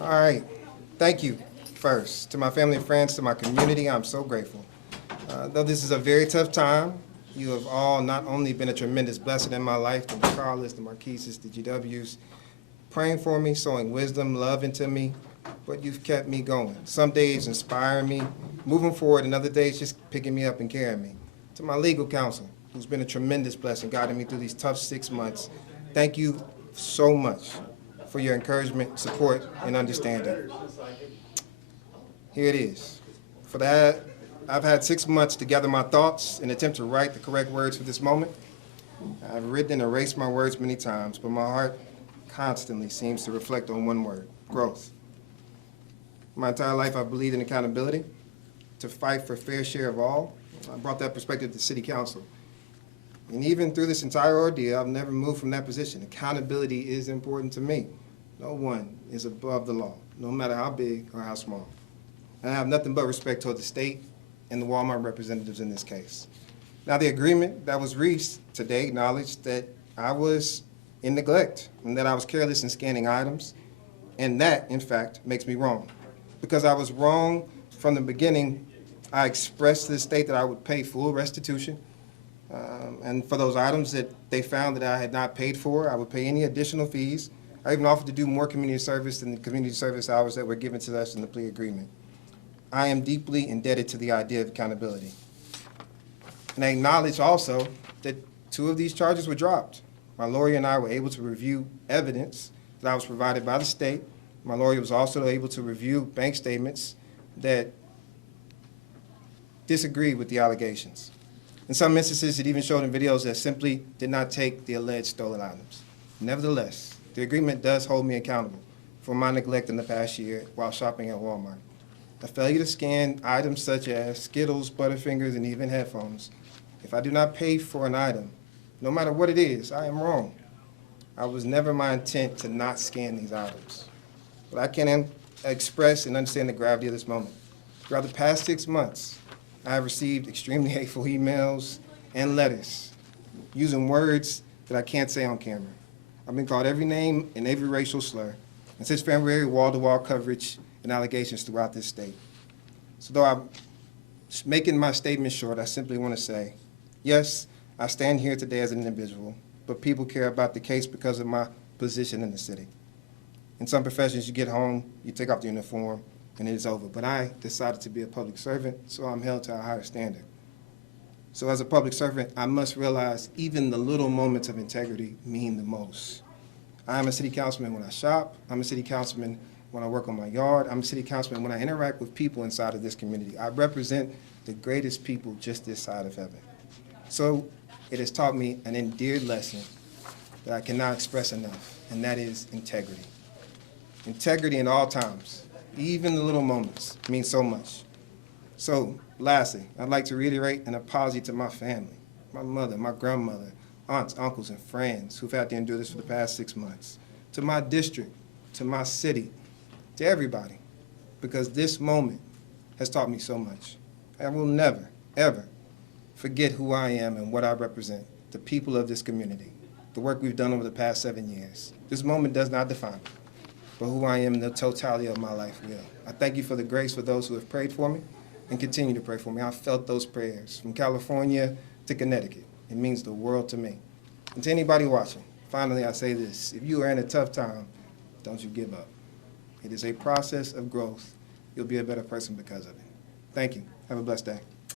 All right. Thank you first. To my family and friends, to my community, I'm so grateful. Though this is a very tough time, you have all not only been a tremendous blessing in my life, the Carlas, the Marquises, the GWs, praying for me, sowing wisdom, love into me, but you've kept me going. Some days inspiring me, moving forward, and other days just picking me up and carrying me. To my legal counsel, who's been a tremendous blessing, guiding me through these tough 6 months, thank you so much for your encouragement, support, and understanding. Here it is. For that, I've had 6 months to gather my thoughts and attempt to write the correct words for this moment. I've written and erased my words many times, but my heart constantly seems to reflect on one word: growth. My entire life, I've believed in accountability, to fight for fair share of all. I brought that perspective to City Council. And even through this entire ordeal, I've never moved from that position. Accountability is important to me. No one is above the law, no matter how big or how small. And I have nothing but respect toward the state and the Walmart representatives in this case. Now, the agreement that was reached today acknowledged that I was in neglect and that I was careless in scanning items, and that, in fact, makes me wrong. Because I was wrong from the beginning, I expressed to the state that I would pay full restitution, and for those items that they found that I had not paid for, I would pay any additional fees. I even offered to do more community service than the community service hours that were given to us in the plea agreement. I am deeply indebted to the idea of accountability. And I acknowledge also that 2 of these charges were dropped. My lawyer and I were able to review evidence that I was provided by the state. My lawyer was also able to review bank statements that disagreed with the allegations. In some instances, it even showed in videos that simply did not take the alleged stolen items. Nevertheless, the agreement does hold me accountable for my neglect in the past year while shopping at Walmart. A failure to scan items such as Skittles, Butterfingers, and even headphones. If I do not pay for an item, no matter what it is, I am wrong. I was never my intent to not scan these items. But I can express and understand the gravity of this moment. Throughout the past 6 months, I have received extremely hateful emails and letters using words that I can't say on camera. I've been called every name and every racial slur, and since February, wall-to-wall coverage and allegations throughout this state. So though I'm making my statement short, I simply want to say, yes, I stand here today as an individual, but people care about the case because of my position in the city. In some professions, you get home, you take off the uniform, and it is over. But I decided to be a public servant, so I'm held to a higher standard. So as a public servant, I must realize even the little moments of integrity mean the most. I am a city councilman when I shop. I'm a city councilman when I work on my yard. I'm a city councilman when I interact with people inside of this community. I represent the greatest people just this side of heaven. So it has taught me an endeared lesson that I cannot express enough, and that is integrity. Integrity in all times, even the little moments, mean so much. So, lastly, I'd like to reiterate an apology to my family, my mother, my grandmother, aunts, uncles, and friends who've had to endure this for the past 6 months, to my district, to my city, to everybody, because this moment has taught me so much. I will never, ever forget who I am and what I represent, the people of this community, the work we've done over the past 7 years. This moment does not define me, but who I am in the totality of my life will. I thank you for the grace for those who have prayed for me and continue to pray for me. I felt those prayers from California to Connecticut. It means the world to me. And to anybody watching, finally I say this: if you are in a tough time, don't you give up. It is a process of growth. You'll be a better person because of it. Thank you. Have a blessed day.